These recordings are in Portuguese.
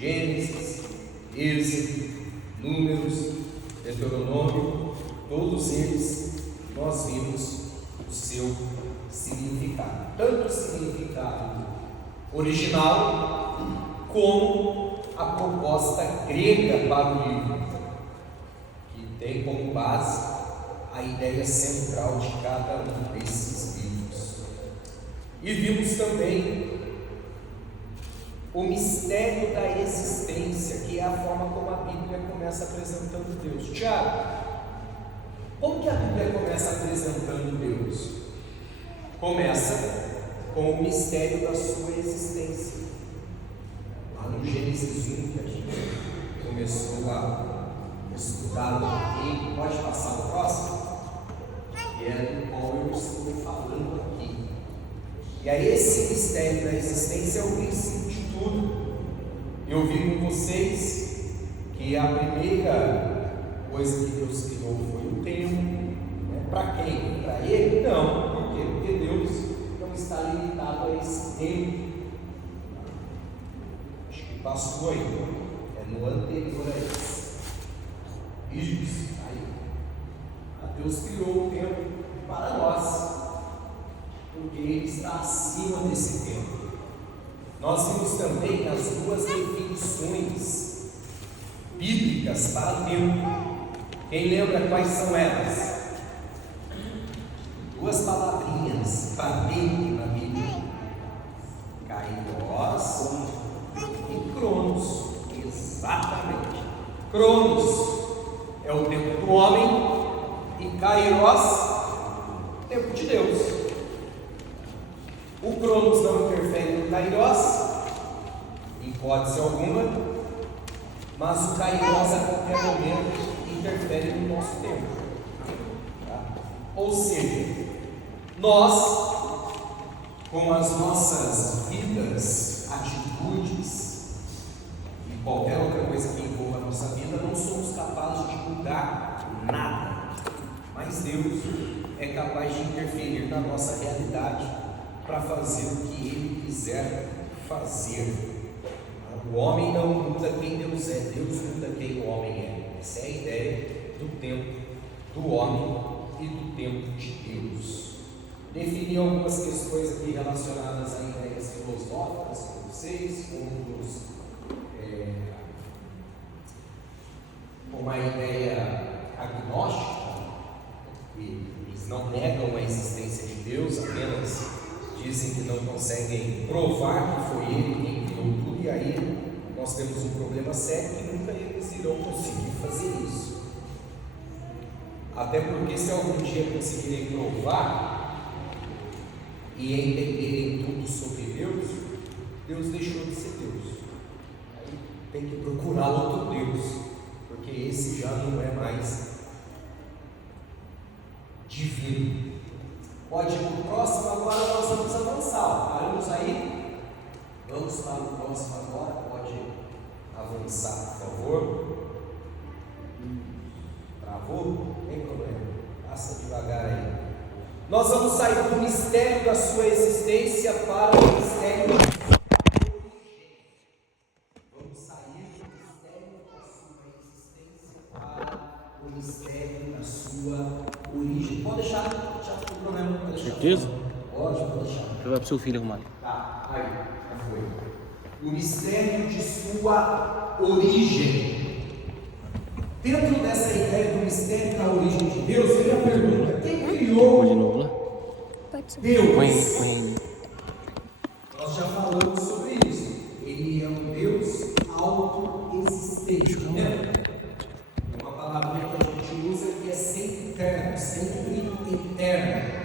Gênesis, Êxodo, Números, Deuteronômio, todos eles nós vimos o seu significado, tanto o significado original como a proposta grega para o livro, que tem como base a ideia central de cada um desses livros. E vimos também o mistério da existência, que é a forma como a Bíblia começa apresentando Deus. Tiago, como que a Bíblia começa apresentando Deus? Começa com o mistério da sua existência. Lá no Gênesis 1, que a gente começou a estudar aqui, pode passar o próximo? Que é do qual eu estou falando aqui. E aí esse mistério da existência é o princípio de tudo. Eu vi com vocês que a primeira coisa que Deus criou foi o tempo. Para quem? Para Ele? Não. Por quê? Porque Deus não está limitado a esse tempo. Acho que passou aí. É no anterior a esse. Isso. Aí. Deus criou o tempo para nós, porque Ele está acima desse tempo. Nós vimos também as duas definições bíblicas para tempo. Quem lembra quais são elas? Duas palavrinhas para tempo na Bíblia: Kairos e Cronos. Exatamente. Cronos é o tempo do homem e Kairos, tempo de Deus. O Cronos não interfere no Kairos, em hipótese alguma, mas o Kairos a qualquer momento interfere no nosso tempo. Tá? Ou seja, nós, com as nossas vidas, atitudes e qualquer outra coisa que envolva a nossa vida, não somos capazes de mudar nada, mas Deus é capaz de interferir na nossa realidade para fazer o que Ele quiser fazer. O homem não muda quem Deus é, Deus muda quem o homem é. Essa é a ideia do tempo do homem e do tempo de Deus. Defini algumas questões aqui relacionadas a ideias filosóficas com vocês, com uma ideia agnóstica, que eles não negam a existência de Deus, apenas dizem que não conseguem provar que foi Ele quem criou tudo, e aí nós temos um problema sério que nunca eles irão conseguir fazer isso. Até porque se algum dia conseguirem provar e entenderem tudo sobre Deus, Deus deixou de ser Deus. Aí tem que procurar outro Deus, porque esse já não é mais divino. Pode ir para o próximo, agora nós vamos avançar. Paramos aí? Vamos para o próximo agora. Pode avançar, por favor. Travou? Não tem problema. Passa devagar aí. Nós vamos sair do mistério da sua existência para o mistério da sua origem. Vamos sair do mistério da sua existência para o mistério da sua origem. Pode deixar o problema. Pode deixar. Certeza? Pode deixar. Vai para o seu filho arrumar. Tá, aí, já foi. O mistério de sua origem. Dentro dessa ideia do mistério da origem de Deus, vem a pergunta: quem criou Põe de novo lá. Deus? Põe. Nós já falamos sobre isso. Ele é um Deus autoexistente. Lembra? É uma palavra que a gente usa que é sempre eterno, sempre eterno.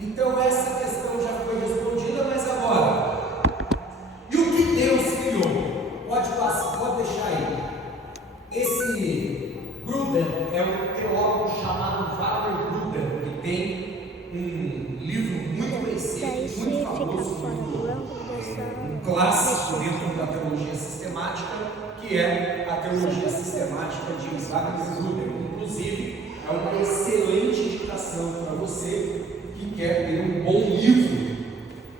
Então essa questão já foi respondida, mas agora, e o que Deus criou? Pode passar, pode deixar aí. Esse Grudem é um teólogo chamado Walter Grudem, que tem um livro muito conhecido, muito famoso, um clássico dentro da teologia sistemática, que é a teologia sistemática de Walter Grudem. Inclusive, é uma excelente indicação para você que quer ter um bom livro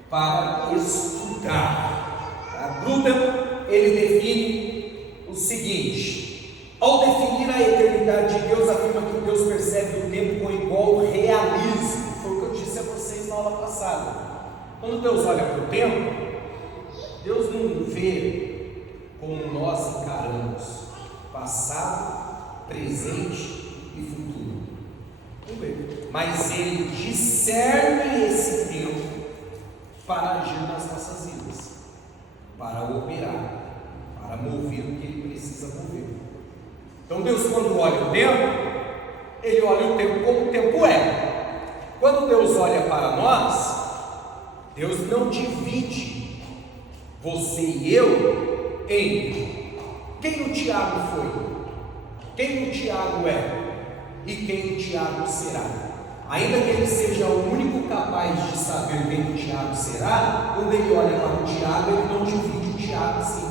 para estudar. Grudem ele define o seguinte: ao definir a eternidade de Deus, afirma que Deus percebe o tempo com igual realismo. Foi o que eu disse a vocês na aula passada. Quando Deus olha para o tempo, Deus não vê como nós encaramos passado, presente e futuro. Não vê. Mas Ele discerne esse tempo para agir nas nossas vidas, para operar, para mover o que Ele precisa mover. Então Deus, quando olha o tempo, Ele olha o tempo como o tempo é. Quando Deus olha para nós, Deus não divide você e eu em quem o Tiago foi, quem o Tiago é e quem o Tiago será. Ainda que ele seja o único capaz de saber quem o Tiago será, quando ele olha para o Tiago, ele não divide o Tiago assim.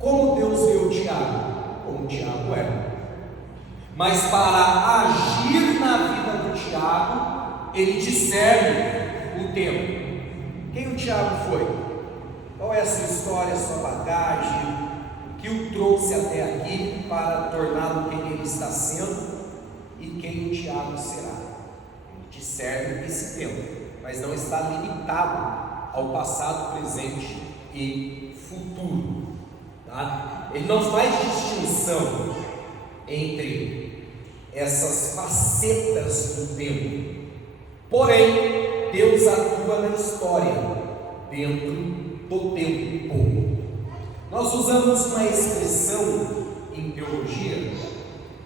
Como Deus vê o Tiago? Como o Tiago é. Mas para agir na vida do Tiago, ele discerne o tempo. Quem o Tiago foi? Qual é a sua história, a sua bagagem? O que o trouxe até aqui para torná-lo quem ele está sendo? E quem o Tiago será? Ele discerne esse tempo, mas não está limitado ao passado, presente e futuro. Tá? Ele não faz distinção entre essas facetas do tempo. Porém, Deus atua na história dentro do tempo. Nós usamos uma expressão em teologia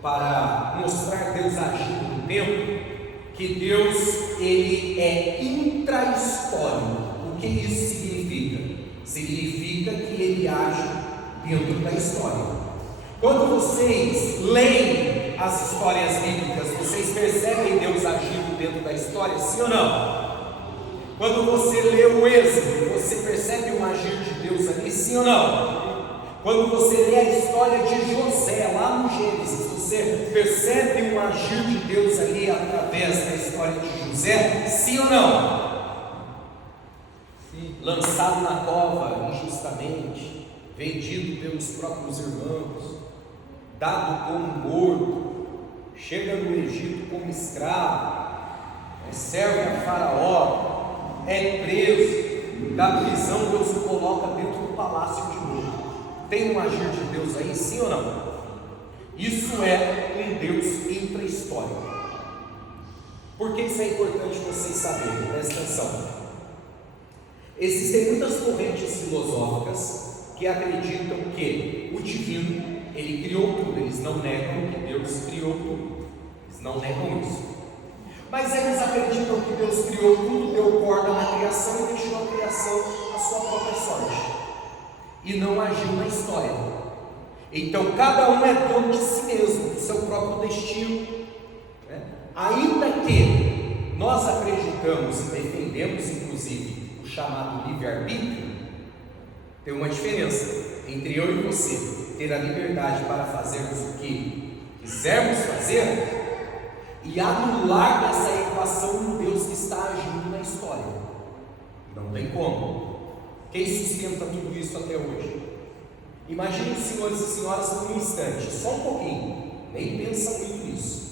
para mostrar Deus agindo no tempo, que Deus ele é intra-histórico. O que isso significa? Significa que ele age dentro da história. Quando vocês leem as histórias bíblicas, vocês percebem Deus agindo dentro da história, sim ou não? Quando você lê o Êxodo, você percebe um agir de Deus ali, sim ou não? Quando você lê a história de José, lá no Gênesis, você percebe um agir de Deus ali através da história de José, sim ou não? Sim. Lançado na cova injustamente, vendido pelos próprios irmãos, dado como morto, chega no Egito como escravo, serve a Faraó, é preso, da prisão Deus o coloca dentro do palácio de novo. Tem um agir de Deus aí, sim ou não? Isso é um Deus intra-histórico. Por que isso é importante vocês saberem? Presta atenção. Existem muitas correntes filosóficas que acreditam que o divino, ele criou tudo. Eles não negam que Deus criou tudo. Eles não negam isso. Mas eles acreditam que Deus criou tudo, deu corda na criação e deixou a criação à sua própria sorte. E não agiu na história. Então cada um é dono de si mesmo, do seu próprio destino, né? Ainda que nós acreditamos e defendemos inclusive o chamado livre-arbítrio, tem uma diferença entre eu e você ter a liberdade para fazermos o que quisermos fazer e anular dessa equação um Deus que está agindo na história. Não tem como. Quem sustenta tudo isso até hoje? Imagine, senhores e senhoras, por um instante, só um pouquinho, nem pensa muito nisso.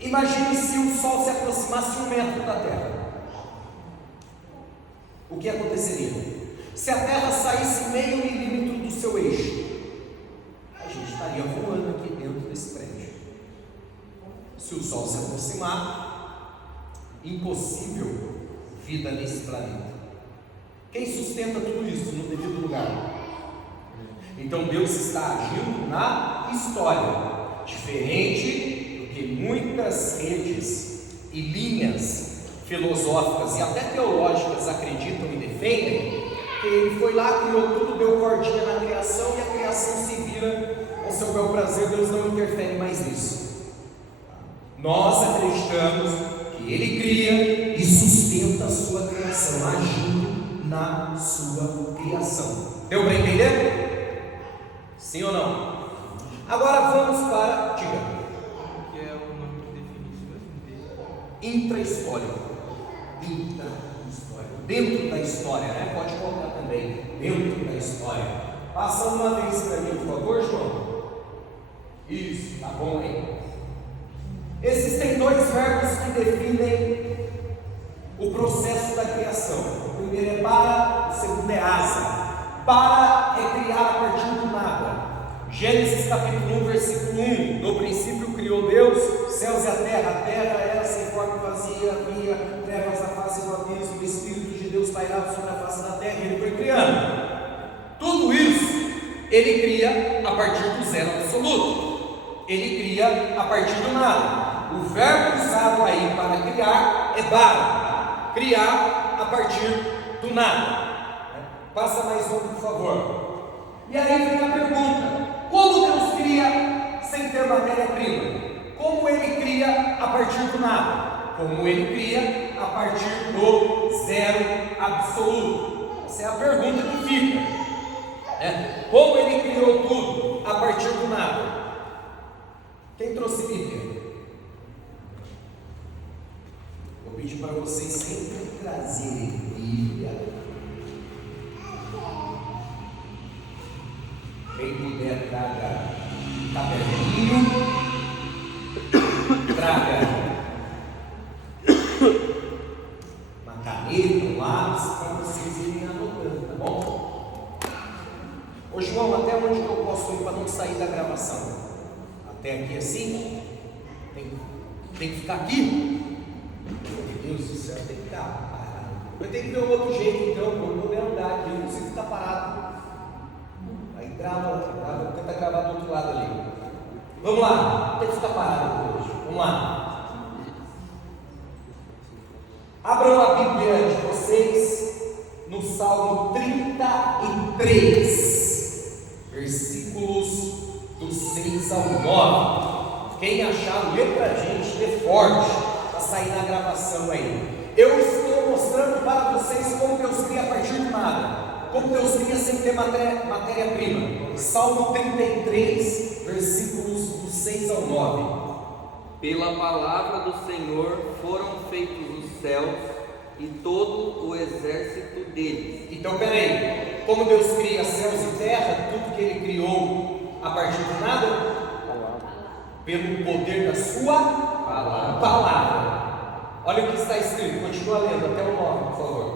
Imagine se o Sol se aproximasse 1 metro da Terra. O que aconteceria? Se a Terra saísse meio milímetro do seu eixo, a gente estaria voando aqui dentro desse prédio. Se o Sol se aproximar, impossível vida nesse planeta. Quem sustenta tudo isso no devido lugar? Então Deus está agindo na história, diferente do que muitas redes e linhas filosóficas e até teológicas acreditam e defendem, que ele foi lá, criou tudo, deu cordinha na criação e a criação se vira ao seu bel prazer, Deus não interfere mais nisso. Nós acreditamos que ele cria e sustenta a sua criação, agindo na sua criação. Deu para entender? Sim ou não? Agora vamos para, diga. O que é o nome que define isso mesmo? Intra-histórico. Intra-histórico. dentro da história, né? Pode colocar também, dentro da história. Passa uma vez para mim, por favor, João. Isso, tá bom, hein? Existem dois verbos que definem o processo da criação. O primeiro é para, o segundo é asa. Para é criar a partir do nada. Gênesis capítulo 1, versículo 1. No princípio criou Deus os céus e a terra era sem forma e vazia, havia trevas na face do abismo, o Espírito de Deus pairava sobre a face da terra, e Ele foi criando. Tudo isso Ele cria a partir do zero absoluto. Ele cria a partir do nada. O verbo usado aí para criar é bara, criar a partir do nada. Passa mais um, por favor. E aí vem a pergunta: como Deus cria sem ter matéria-prima? Como Ele cria a partir do nada? Como Ele cria a partir do zero absoluto? Essa é a pergunta que fica. Como Ele criou tudo a partir do nada? Quem trouxe Bíblia? Vou pedir para vocês sempre trazerem Bíblia. Quem puder, traga caderninho, traga uma caneta, um lápis, para vocês irem anotando, tá bom? Ô João, até onde que eu posso ir para não sair da gravação? Até aqui assim? Tem que ficar aqui? Meu Deus do céu, tem que ficar parado. Eu tenho que ver um outro jeito então, quando eu puder andar aqui, eu não consigo ficar parado. Tenta gravar do outro lado ali. Vamos lá, tem que ficar parado hoje. Vamos lá. Abram a Bíblia de vocês no Salmo 33, versículos do 6 ao 9. Quem achar, lê pra gente, lê forte, para sair na gravação aí. Eu estou mostrando para vocês como Deus cria a partir de nada. Como Deus cria sem ter matéria-prima. Salmo 33, versículos do 6 ao 9. Pela palavra do Senhor foram feitos os céus e todo o exército deles. Então, peraí, como Deus cria céus e terra, tudo que Ele criou a partir de nada? Pelo poder da sua palavra. Olha o que está escrito, continua lendo até o 9, por favor.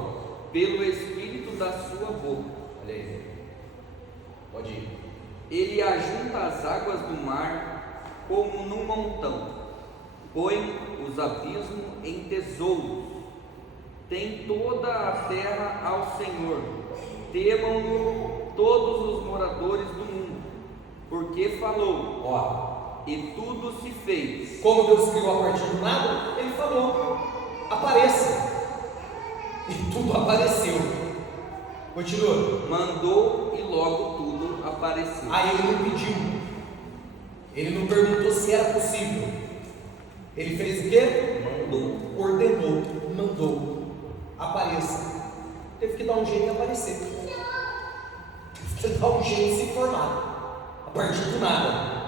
Pelo Espírito da sua boca. Olha aí. Pode ir. Ele ajunta as águas do mar como num montão, põe os abismos em tesouros. Tem toda a terra ao Senhor, temam-no todos os moradores do mundo, porque falou, e tudo se fez. Como Deus criou a partir do nada, Ele falou, apareça. E tudo apareceu. Continua. Mandou e logo tudo apareceu. Aí Ele não pediu. Ele não perguntou se era possível. Ele fez o quê? Mandou. Ordenou. Mandou. Apareça. Teve que dar um jeito de aparecer. Teve que dar um jeito de se formar. A partir do nada.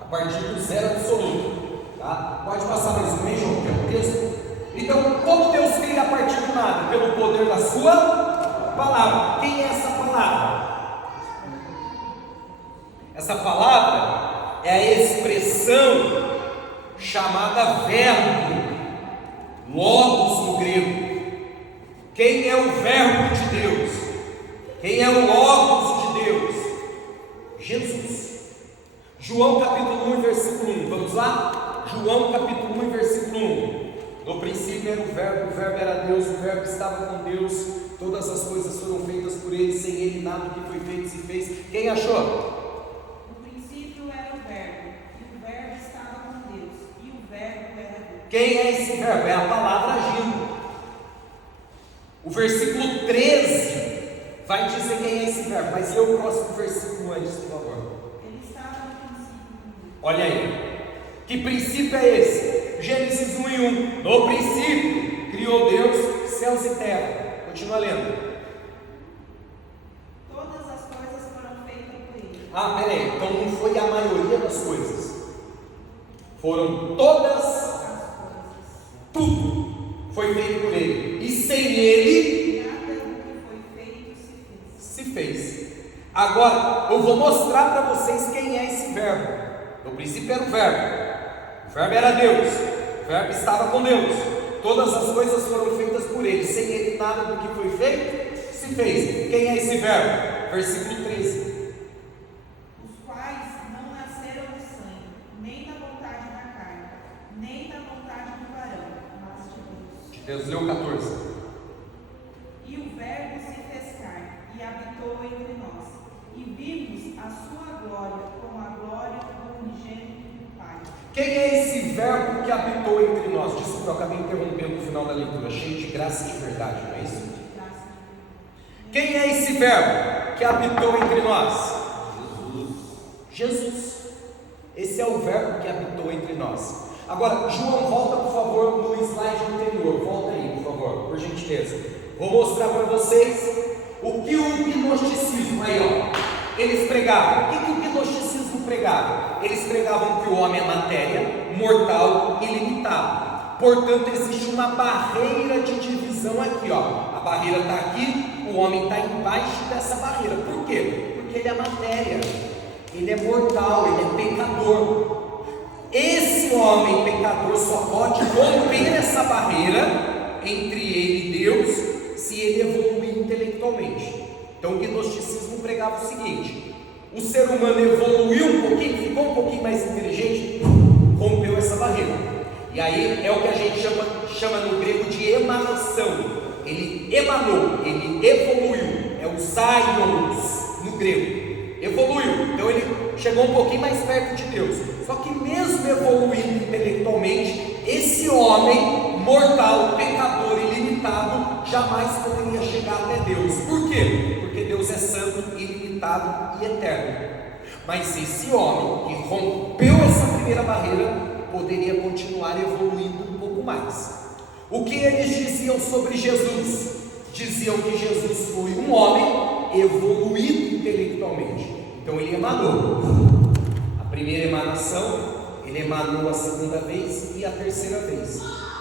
A partir do zero absoluto. Tá? Pode passar mais um, hein, João? Que é o texto. Então, como Deus cria a partir do nada? Pelo poder da sua palavra. Quem é essa palavra? Essa palavra é a expressão chamada verbo, logos no grego. Quem é o verbo de Deus? Quem é o logos de Deus? Jesus. João capítulo 1, versículo 1. Vamos lá? João capítulo 1, versículo 1. No princípio era o verbo era Deus, o verbo estava com Deus, todas as coisas foram feitas por Ele, sem Ele nada que foi feito se fez. Quem achou? No princípio era o verbo, e o verbo estava com Deus, e o verbo era Deus. Quem é esse verbo? É a palavra agindo. O versículo 13 vai dizer quem é esse verbo, mas lê o próximo versículo antes, por favor. Ele estava no princípio. Olha aí. Que princípio é esse? Gênesis 1 e 1. No princípio criou Deus céus e terra. Continua lendo. Todas as coisas foram feitas por Ele. Peraí, então não foi a maioria das coisas. Foram todas, tudo foi feito por Ele. E sem Ele Agora, eu vou mostrar para vocês quem é esse verbo. No princípio era o verbo era Deus, o verbo estava com Deus, todas as coisas foram feitas por ele, sem ele nada do que foi feito se fez. Quem é esse verbo? Versículo 13. Os quais não nasceram do sangue, nem da vontade da carne, nem da vontade do varão, mas de Deus. De Deus, leu 14. E o verbo se fez carne, e habitou entre nós, e vimos a sua glória, como a glória do unigênito do Pai. Quem é esse verbo que habitou entre nós? Desculpa, eu acabei interrompendo o final da leitura, cheio de graça e de verdade, não é isso? Quem é esse verbo que habitou entre nós? Jesus. Esse é o verbo que habitou entre nós. Agora, João, volta por favor no slide anterior. Volta aí, por favor, por gentileza. Vou mostrar para vocês o que o gnosticismo aí, ó, eles pregavam. O que o gnosticismo pregava? Eles pregavam que o homem é matéria, mortal e limitado. Portanto, existe uma barreira de divisão aqui, ó. A barreira está aqui, o homem está embaixo dessa barreira. Por quê? Porque ele é matéria, ele é mortal, ele é pecador. Esse homem pecador só pode romper essa barreira entre ele e Deus se ele evoluir intelectualmente. Então o gnosticismo pregava o seguinte: o ser humano evoluiu um pouquinho, ficou um pouquinho mais inteligente, rompeu essa barreira. E aí é o que a gente chama no grego de emanação. Ele emanou, ele evoluiu, é o Zions no grego, evoluiu, então ele chegou um pouquinho mais perto de Deus. Só que mesmo evoluindo intelectualmente, esse homem mortal, pecador e limitado, jamais poderia chegar até Deus. Por quê? Porque Deus é santo, ilimitado e eterno. Mas esse homem que rompeu essa primeira barreira, poderia continuar evoluindo um pouco mais. O que eles diziam sobre Jesus? Diziam que Jesus foi um homem evoluído intelectualmente. Então ele emanou a primeira emanação, ele emanou a segunda vez e a terceira vez,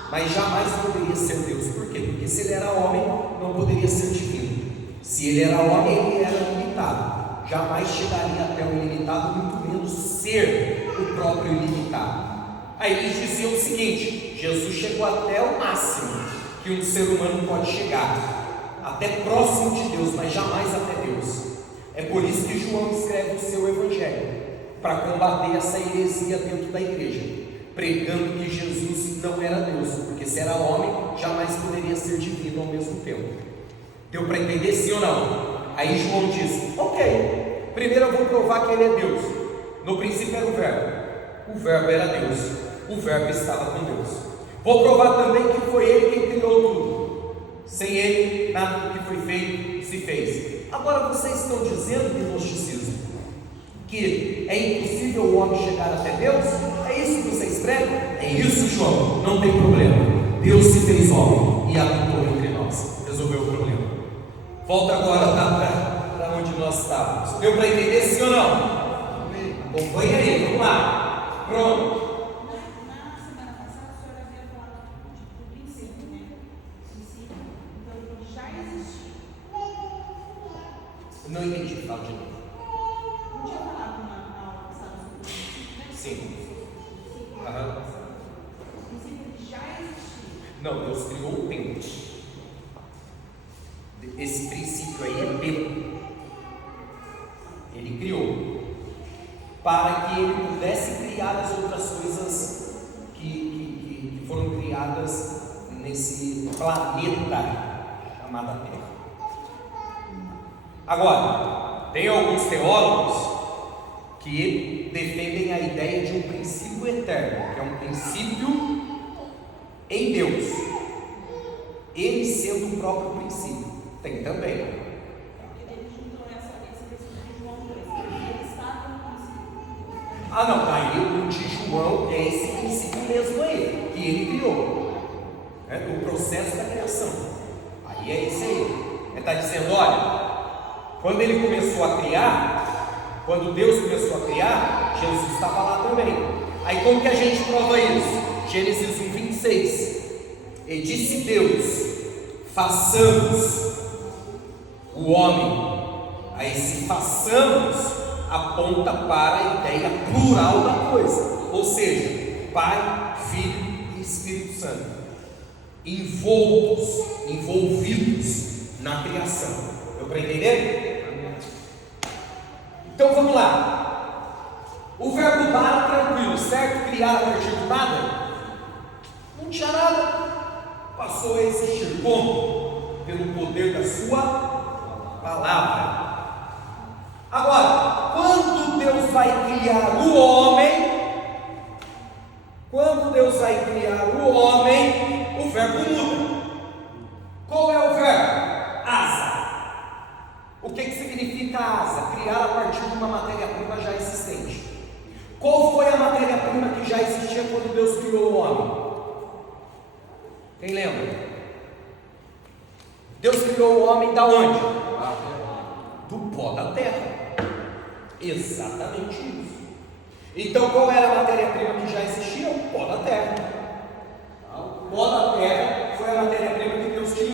mas jamais poderia ser Deus. Por quê? Porque se ele era homem, não poderia ser divino. Se ele era homem, ele era limitado, jamais chegaria até o ilimitado, muito menos ser o próprio ilimitado. Aí eles diziam o seguinte: Jesus chegou até o máximo que um ser humano pode chegar, até próximo de Deus, mas jamais até Deus. É por isso que João escreve o seu evangelho, para combater essa heresia dentro da igreja, pregando que Jesus não era Deus, porque se era homem, jamais poderia ser divino ao mesmo tempo. Deu para entender, sim ou não? Aí João diz: ok, primeiro eu vou provar que ele é Deus. No princípio era o verbo era Deus, o verbo estava com Deus. Vou provar também que foi ele quem criou tudo, sem ele nada do que foi feito se fez. Agora vocês estão dizendo, gnosticismo, que é impossível o homem chegar até Deus? É isso que vocês pregam? É isso, João, não tem problema. Deus se fez homem e habitou entre nós, resolveu o problema. Volta agora para onde nós estávamos. Deu para entender, sim ou não? Acompanha aí, vamos lá. Pronto. Na semana passada, o senhor havia falado do princípio, né? Princípio, então ele já existia. Não entendi, fala de novo. Não tinha falado na aula passada sobre o princípio, né? Sim. Aham. O princípio ele já existia. Não, Deus criou o tempo. Esse princípio aí é tempo. Ele criou para que ele pudesse criar as outras coisas que foram criadas nesse planeta chamado Terra. Agora, tem alguns teólogos que defendem a ideia de um princípio eterno, que é um princípio em Deus, ele sendo o próprio princípio. Tem também. Porque ele juntou esse princípio de João 2. Ele estava no princípio. Ah não, daí o de João é esse princípio mesmo aí, que ele criou, né? O processo da criação. Aí é esse aí. Ele está dizendo, olha, quando ele começou a criar, quando Deus começou a criar, Jesus estava lá também. Aí como que a gente prova isso? Gênesis 1:26. E disse Deus: façamos o homem Aí esse façamos aponta para a ideia plural da coisa, ou seja, Pai, Filho e Espírito Santo, envolvidos na criação. Deu para entender? Então vamos lá. O verbo dar tranquilo, certo? Criar a partir do nada? Não tinha nada, passou a existir. Como? Pelo poder da sua palavra. Agora, quando Deus vai criar o homem, o verbo muda. Qual é o verbo? Asa. O que significa asa? Criar a partir de uma matéria-prima já existente. Qual foi a matéria-prima que já existia quando Deus criou o homem? Quem lembra? Deus criou o homem da onde? Do pó da terra. Exatamente isso. Então qual era a matéria-prima que já existia? O pó da terra. O pó da terra foi a matéria-prima